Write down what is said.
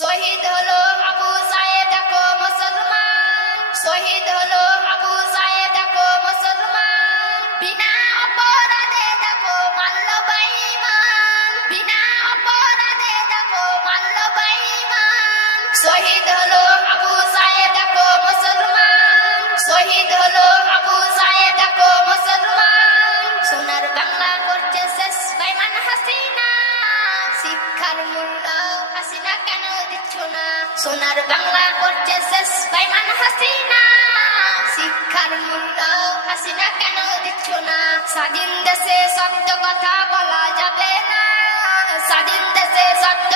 শহীদ হলো আবু সায়েদ দেখো মুসলমান, শহীদ হলো আবু সায়েদ দেখো মুসলমান, বিনা অপরাধে দেখো মারল বেঈমান, বিনা অপরাধে দেখো মারল বেঈমান। শহীদ হলো আবু সায়েদ দেখো মুসলমান, শহীদ হলো আবু সায়েদ দেখো মুসলমান। সোনার বাংলা করছে শেষ বেঈমান হাসিনা, শিক্ষার মূল্য হাসিনা কেন দিচ্ছ না? সোনার বাংলা করছে শেষ বেঈমান হাসিনা, শিক্ষার মূল্য হাসিনা কেন দিচ্ছ না? স্বাধীন দেশে সত্য কথা বলা যাবে না, স্বাধীন দেশে সত্য